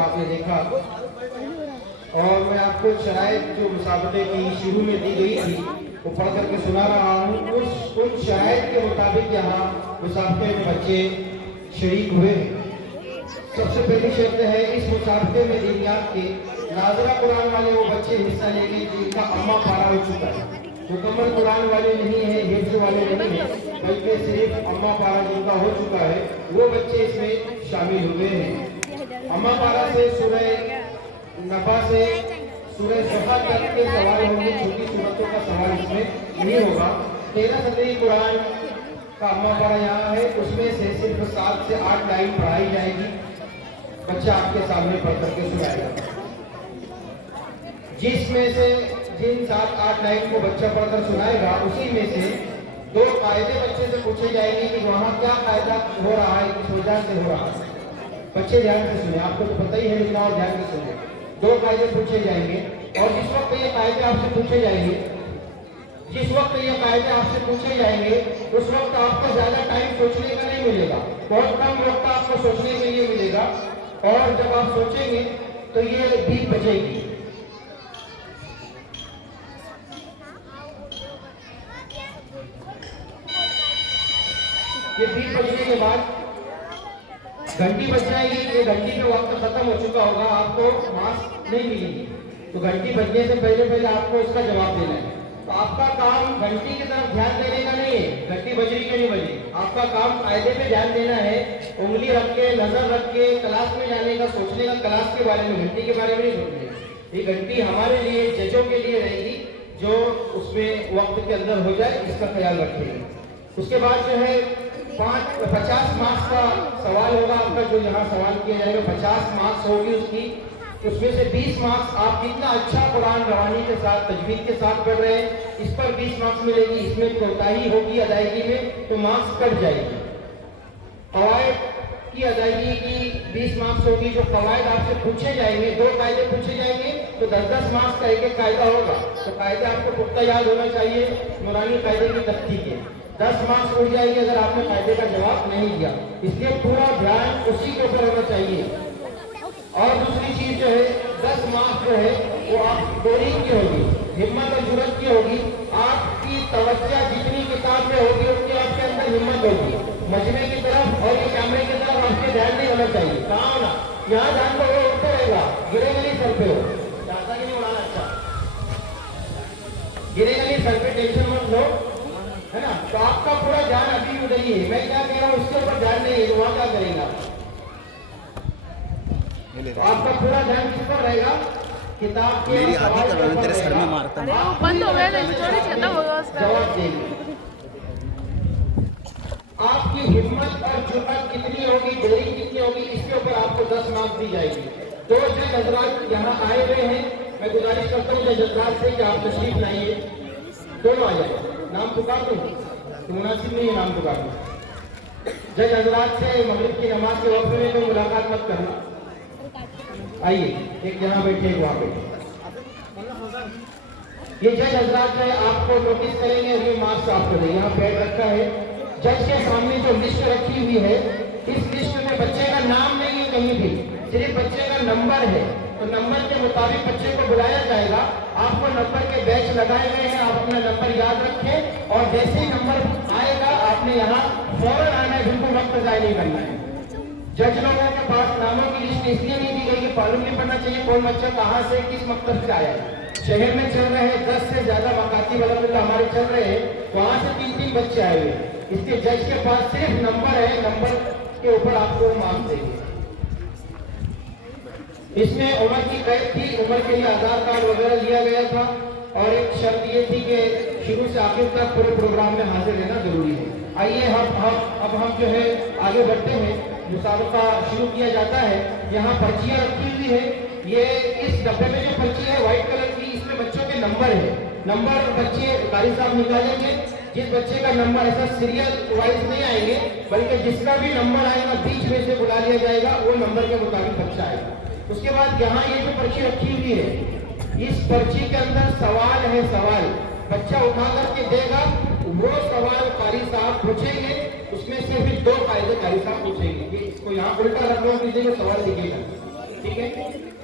आपने देखा। और मैं आपको शराइत जो मुसाबके की शुरू में दी गई थी वो पढ़ करके सुना रहा हूँ। उन शराइत के मुताबिक यहाँ मुसाबके में बच्चे शरीक हुए हैं। सबसे पहली शर्त है इस मुसाबके में दीनियात के नाज़रा कुरान वाले वो बच्चे हिस्सा लेंगे जिनका अम्मा पारा हो चुका है। मुकम्मल कुरान वाले नहीं है, हिफ्ज़ वाले नहीं है, बल्कि सिर्फ अम्मा पारा जिनका हो चुका है वो बच्चे इसमें शामिल हुए हैं। अम्मा पारा से सूरह नबा से सूरह सफा तक के सवाल होंगे, छोटी सूरतों का सवाल इसमें नहीं होगा। 13 सदी कुरान का अम्मा पारा यहाँ है, उसमें से सिर्फ 7 से 8 लाइन पढ़ाई जाएगी। बच्चा आपके सामने पढ़ करके सुनाएगा, जिसमें से जिन 7-8 लाइन को बच्चा पढ़कर सुनाएगा उसी में से 2 कायदे बच्चे से पूछे जाएंगे कि वहाँ क्या कायदा हो रहा है, किस वजह से हो रहा है। बच्चे ध्यान से सुने, आपको तो पता ही है लेकिन और ध्यान से सुने। 2 कायदे पूछे जाएंगे और जिस वक्त ये कायदे आपसे पूछे जाएंगे उस वक्त आपको ज्यादा टाइम सोचने का नहीं मिलेगा, बहुत कम वक्त आपको सोचने के लिए मिलेगा। और जब आप सोचेंगे तो ये बीप बजेगी। ये बीप बजने के बाद घंटी बज जाएगी। ये घंटी का वक्त खत्म हो चुका होगा, आपको मास्क नहीं मिलेगी। तो घंटी बजने से पहले आपको इसका जवाब देना है। तो आपका काम घंटी की तरफ ध्यान देने का नहीं है, घंटी बज रही कि नहीं बज रही। आपका काम कायदे पे ध्यान देना है, उंगली रख के, नजर रख के, क्लास में जाने का सोचने का, क्लास के बारे में, घंटी के बारे में नहीं सोचने। ये घंटी हमारे लिए, जजों के लिए रहेगी जो उसमें वक्त के अंदर हो जाए, इसका ख्याल रखेंगे। उसके बाद जो है 50 मार्क्स का सवाल होगा आपका, जो यहाँ सवाल किया जाएगा 50 मार्क्स होगी उसकी। उसमें से 20 मार्क्स आप जितना अच्छा कुरान रवानी के साथ, तजवीद के साथ पढ़ रहे हैं, इस पर 20 मार्क्स मिलेगी। इसमें कोताही होगी अदायगी में तो मार्क्स कट जाएगी। कवायद की अदायगी की 20 मार्क्स होगी। जो कवायद आपसे पूछे जाएंगे, 2 कायदे पूछे जाएंगे तो 10-10 मार्क्स का एक कायदा होगा। तो कायदे आपको पुख्ता याद होना चाहिए, नूरानी कायदे की तख्ती के 10 मार्क्स उड़ जाएंगे अगर आपने कायदे का जवाब नहीं दिया। इसलिए पूरा ध्यान उसी के ऊपर होना चाहिए। और दूसरी चीज जो है 10 मार्क्स जो है वो आप बोरिंग की होगी, हिम्मत और जुर्रत की होगी। आपकी तवज्जो जितनी किताब में होगी उतनी आपके अंदर हिम्मत होगी। मजमे की तरफ और ये कैमरे की तरफ आपके ध्यान नहीं होना चाहिए। कहाँ होना, यहाँ ध्यान को वो उठते रहेगा, गिरेगा नहीं सर पे, हो चाहता कि नहीं उड़ाना, अच्छा गिरेगा नहीं सर पे, टेंशन मत लो, है ना। तो आपका पूरा ध्यान अभी उधर ही है। मैं क्या कह रहा हूँ उसके ऊपर ध्यान नहीं है, तो वहाँ क्या करेगा। तो आपका पूरा ध्यान किस पर रहेगा, किताब के तेरे सर में मारता हूं। बंद हो गया, स्टोरेज खत्म हो गया उसका। जवाब देंगे। आपकी हिम्मत और जुर्रत कितनी होगी, डेयरिंग कितनी होगी, इसके ऊपर आपको 10 मार्क्स दी जाएगी। 2 जज हजरात यहाँ आए हुए हैं, मैं गुजारिश करता हूँ जज हजरात से कि आप तशरीफ लाइए, दोनों आ जाए। नाम पुकार दूँ तो मुनासिब नहीं है, नाम पुकार दूँ। जज हजरात से मगरिब की नमाज के वक्त में कोई मुलाकात मत करना, आइए एक जहाँ बैठे वहाँ बैठे। ये जज हजरात है, आपको नोटिस करेंगे, ये मार्क्स आपको देंगे। यहाँ पैड रखा है, जज के सामने जो लिस्ट रखी हुई है, इस लिस्ट में बच्चे का नाम नहीं है कहीं भी, सिर्फ बच्चे का नंबर है। तो नंबर के मुताबिक बच्चे को बुलाया जाएगा। आपको नंबर के बैच लगाए गए हैं, आप अपना नंबर याद रखें और जैसे ही नंबर आएगा आपने यहाँ फौरन आना है, बिल्कुल वक्त ज़ाया नहीं करना है। जज लोगों के पास नामों की लिस्ट इसलिए नहीं दी गई कि मालूम नहीं पड़ना चाहिए कौन बच्चा कहाँ से किस मकसद से आया है। शहर में चल रहे हैं 10 से ज्यादा मकाती वलदुल्लाह हमारे चल रहे हैं, वहाँ से 3-3 बच्चे आए हुए। इसके जज के पास सिर्फ नंबर है, नंबर के ऊपर आपको मार्क्स देंगे। इसमें उम्र की कैद थी, उम्र के लिए आधार कार्ड वगैरह लिया गया था और एक शर्त ये थी कि शुरू से आखिर तक पूरे प्रोग्राम में हाजिर रहना जरूरी है। आइए अब हम जो है आगे बढ़ते हैं, मुसाबका शुरू किया जाता है। यहाँ पर्चियाँ रखी हुई है, ये इस डब्बे में जो पर्ची है व्हाइट कलर की, इसमें बच्चों के नंबर है। नंबर बच्चे कारी साहब निकालेंगे, जिस बच्चे का नंबर ऐसा सीरियल वाइज नहीं आएंगे बल्कि जिसका भी नंबर आएगा बीच में से बुला लिया जाएगा, वो नंबर के मुताबिक बच्चा आएगा। उसके बाद यहाँ ये जो पर्ची रखी हुई है, इस पर्ची के अंदर सवाल है, सवाल बच्चा उठा करके देगा, वो सवाल कारी साहब पूछेंगे, उसमें से फिर 2 कायदे कारी साहब पूछेंगे। इसको यहाँ उल्टा रखना, किसी को सवाल दिखेगा ठीक है